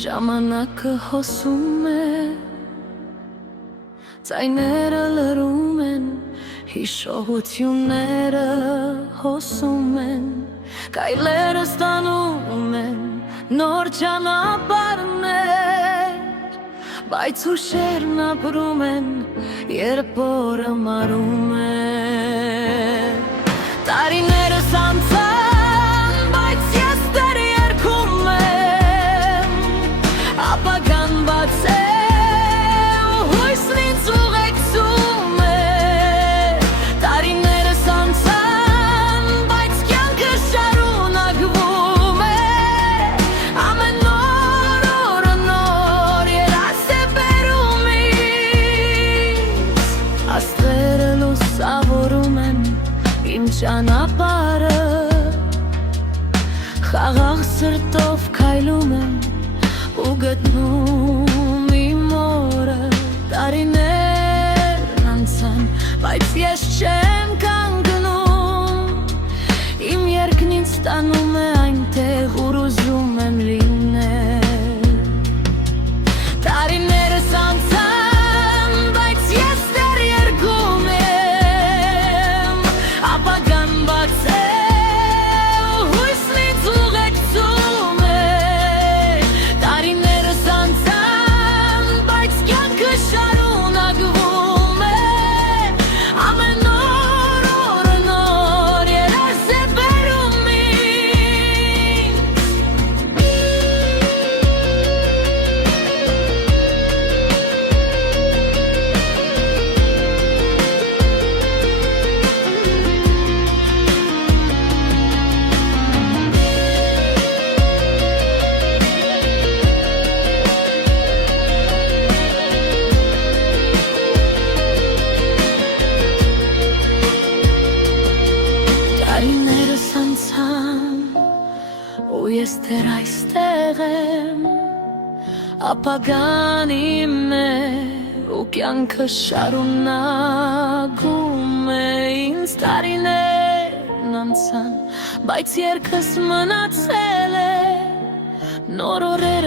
Ժամանակը հոսում է, ձայները լռում են, հիշողությունները հոսում են, կայլերը ստանում են նոր ճանապարհներ, բայց ուշերն ապրում են, երբ օրը մարում է։ Տարիներս անցան, բայց ես դեռ երգում եմ, ապագան բաց է ու հույսն ինձ ուղեկցում է։ Տարիներս անցան, բայց կյանքը շարունակվում է, ամեն օր օրը նոր երաս է բերում ինձ, աստղերը լուսավորում են իմ ճանապարհը, խաղաղ սրտով քայլում եմ ու գտնում իմ օրը։ Տարիներն անցան, բայց ես չեմ կանգնում, իմ երգն ինձ տանում է այնտեղ, ուր ուզում եմ լինել։ Տարիներս անցան, բայց ես դեռ երգում եմ, ապագան բաց է ու հույսն ինձ ուղեկցում է։ Տարիներս անցան, բայց կյանքը շարունակվում է, ամեն օր օրը նոր երաս է բերում ինձ։ Տարիներս անցան, ու ես դեռ այստեղ եմ, ապագան իմ է, ու կյանքը շարունակում է ինձ։ Տարիներն անցան, բայց երգս մնացել է, նոր օրերը